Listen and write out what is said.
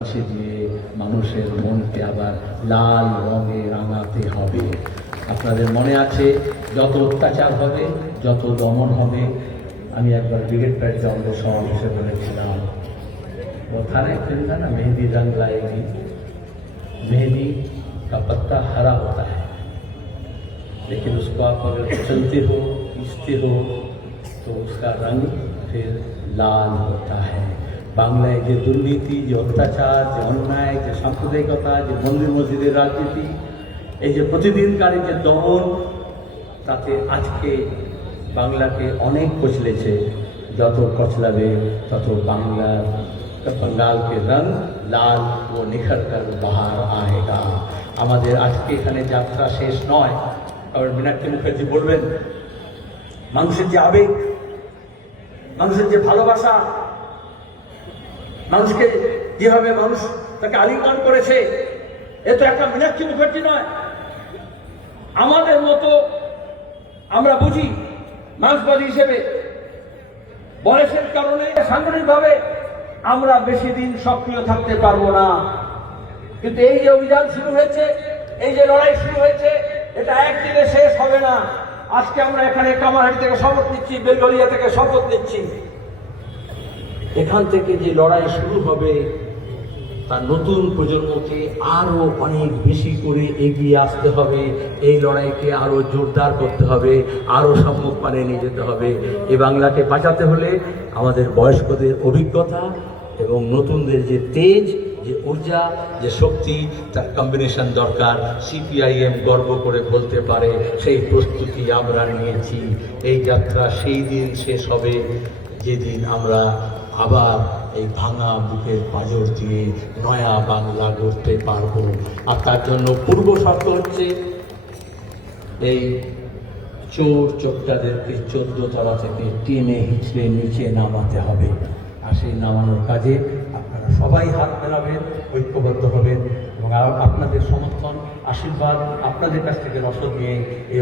আছে যে মানুষের মনকে আবার লাল রঙে রাঙাতে হবে আপনাদের মনে আছে যত অত্যাচার হবে যত দমন হবে আমি একবার ব্রিগেড প্যাড জঙ্গল সমাবেশে বলেছিলাম वो था ना एक फिल्म था ना मेहंदी रंग लाएगी मेहंदी का पत्ता हरा होता है लेकिन उसको आप अगर चलते हो पीसते हो तो उसका रंग फिर লাল होता है বাংলায় যে দুর্নীতি যে অত্যাচার যে অন্যায় যে সাম্প্রদায়িকতা যে মন্দির মসজিদের রাজনীতি এই যে প্রতিদিনকারী যে দমন তাতে আজকে বাংলাকে অনেক কচলেছে যত কচলাবে তত বাংলার बंगाल के रंग লাল ও নিখর কর বাহার আয়েগা আমাদের আজকে এখানে যাত্রা শেষ নয় আবার মীনাক্ষী মুখার্জি বলবেন মানুষের যে আবেগ মানুষের যে ভালোবাসা মানুষকে যেভাবে মানুষ তাকে আলিঙ্গন করেছে, এ তো একটা মীনাক্ষী মুখার্জি নয়। আমাদের মতো আমরা বুঝি মার্ক্সবাদী হিসেবে বয়সের কারণে সাংগঠনিকভাবে আমরা বেশি দিন সক্রিয় থাকতে পারব না। কিন্তু এই যে অভিযান শুরু হয়েছে, এই যে লড়াই শুরু হয়েছে, এটা একদিনে শেষ হবে না। আজকে আমরা এখানে কামারহাটি থেকে শপথ নিচ্ছি বেলগলিয়া থেকে শপথ নিচ্ছি। এখান থেকে যে লড়াই শুরু হবে, তার নতুন প্রজন্মকে আরও অনেক বেশি করে এগিয়ে আসতে হবে। এই লড়াইকে আরও জোরদার করতে হবে আরও সম্মুখ পানে নিয়ে যেতে হবে। এ বাংলাকে বাঁচাতে হলে আমাদের বয়স্কদের অভিজ্ঞতা এবং নতুনদের যে তেজ, যে ঊর্জা, যে শক্তি, তার কম্বিনেশন দরকার। সিপিআইএম গর্ব করে বলতে পারে, সেই প্রস্তুতি আমরা নিয়েছি। এই যাত্রা সেই দিন শেষ হবে, যেদিন আমরা আবার এই ভাঙা বুকের পাজর দিয়ে নয়া বাংলা গড়তে পারব। আর তার জন্য পূর্ব শর্ত হচ্ছে এই চোর চোরটাদেরকে চোদ্দ তলা থেকে টেনে হিঁচড়ে নিচে নামাতে হবে। আর সেই নামানোর কাজে আপনারা সবাই হাত মেলাবেন, ঐক্যবদ্ধ হবেন এবং আপনাদের সমর্থন, আশীর্বাদ আপনাদের কাছ থেকে রসদ নিয়ে এই